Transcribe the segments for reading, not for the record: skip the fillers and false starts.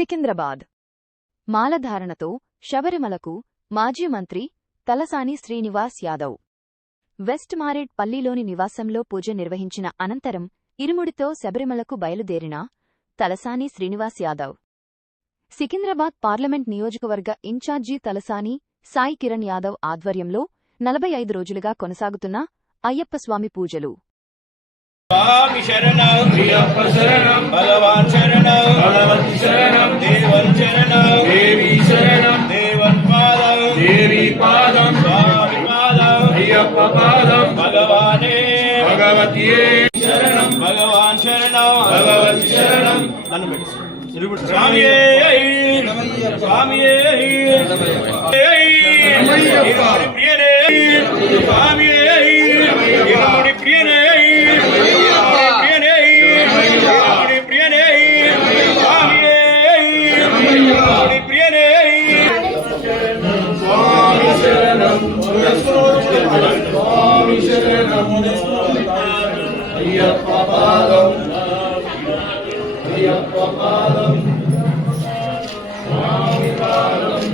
సికింద్రాబాద్ మాలధారణతో శబరిమలకు మాజీ మంత్రి తలసాని శ్రీనివాస్ యాదవ్ వెస్ట్ మారేడ్ పల్లిలోని నివాసంలో పూజ నిర్వహించిన అనంతరం ఇరుముడితో శబరిమలకు బయలుదేరిన తలసాని శ్రీనివాస్ యాదవ్ సికింద్రాబాద్ పార్లమెంట్ నియోజకవర్గ ఇన్ఛార్జి తలసాని సాయి కిరణ్ యాదవ్ ఆధ్వర్యంలో 45 రోజులుగా కొనసాగుతున్న అయ్యప్పస్వామి పూజలు. స్వామి శరణం అయ్యప్ప శరణం భగవాన్ శరణం భగవతి శరణం దేవన్ శరణం దేవి శరణం దేవన్ పాదం దేవి పాదం స్వామి పాదం అయ్యప్ప పాదం భగవానే భగవతియే శరణం భగవాన్ శరణం భగవతి శరణం స్వామియే స్వామియే ప్రియనే స్వామియే ప్రియనే అయ్యప్ప పాదం అయ్యప్ప పాదం స్వామి పాదం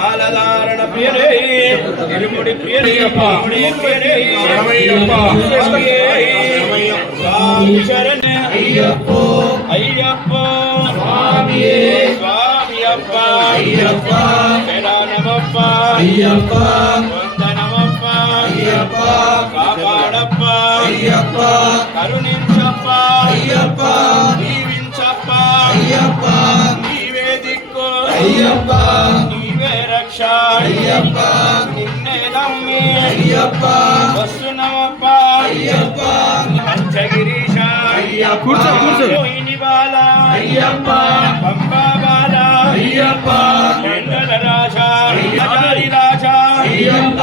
ఆలదారణ ప్రియనే ఇరుముడి ప్రియనయ్యప్ప శరణమయ్యప్ప స్వామి శరణ అయ్యప్ప అయ్యప్ప స్వామియే స్వామియప్ప అయ్యప్ప శరణమప్ప అయ్యప్ప వందనమప్ప అయ్యప్ప కాపాడప్ప అయ్యప్ప కరుణించప్ప అయ్యప్ప దీవించప్ప అయ్యప్ప నీవే దిక్కు అయ్యప్ప నీవే రక్ష అయ్యప్ప నిన్నే నమ్మి అయ్యప్ప వస్తున్నామప్ప అయ్యప్ప పంచగిరీశ అయ్యప్ప రోహిణి బాల అయ్యప్ప పంబా బాల అయ్యప్ప మండల రాజ ఆచారి రాజ అయ్యప్ప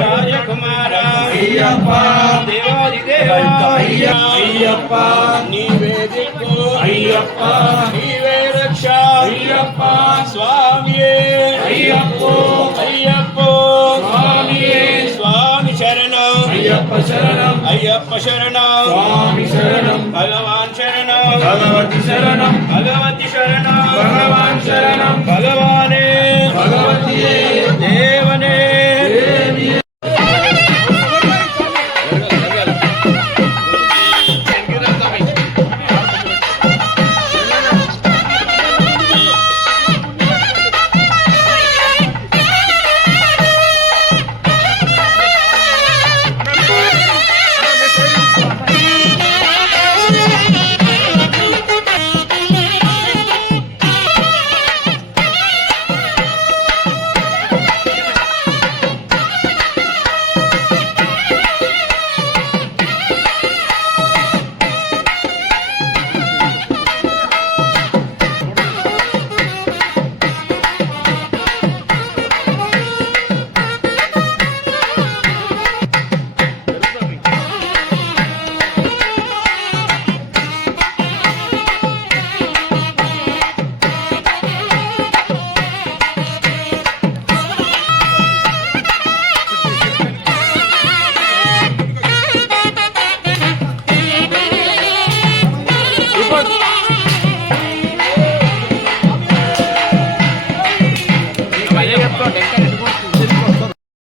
రాజకుమార అయ్యప్ప దేవాది దేవ అయ్యప్ప నీవే దిక్కు అయ్యప్ప నీవే రక్ష అయ్యప్ప స్వామియే అయ్యప్ప అయ్యప్ప స్వామియే స్వామి శరణం అయ్యప్ప శరణం అయ్యప్ప శరణం స్వామి శరణం భగవాన్ శరణం భగవతి శరణం భగవతి శరణం భగవాన్